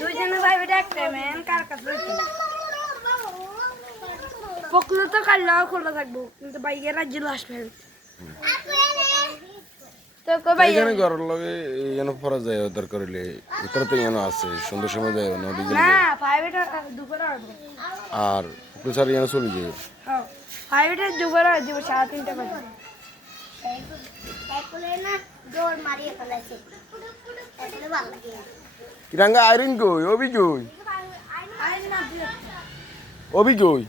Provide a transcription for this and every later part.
দুইজনে ভাই বেটা একটা ম্যান কার কাছে পকলো তো কাল্লাও খোলা থাকবো কিন্তু ভাইয়া রাজ্য আসবে তো কো ভাই এখানে ঘর লগে এখানে পড়া যায় দরকার হলে ভিতরে তো এখানে আছে সন্ধ্যার সময় যায় নদী না প্রাইভেট দুপুরে আসবো আর প্রচার এখানে চলে যায় হ্যাঁ প্রাইভেটে দুপুরে আসবো 3:30 বাজে না দৌড় মারিয়ে ফেলাইছে তাহলে ভালো লাগে কিরাঙ্গা আইরিন কই অবি কই অবি কই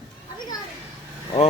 ও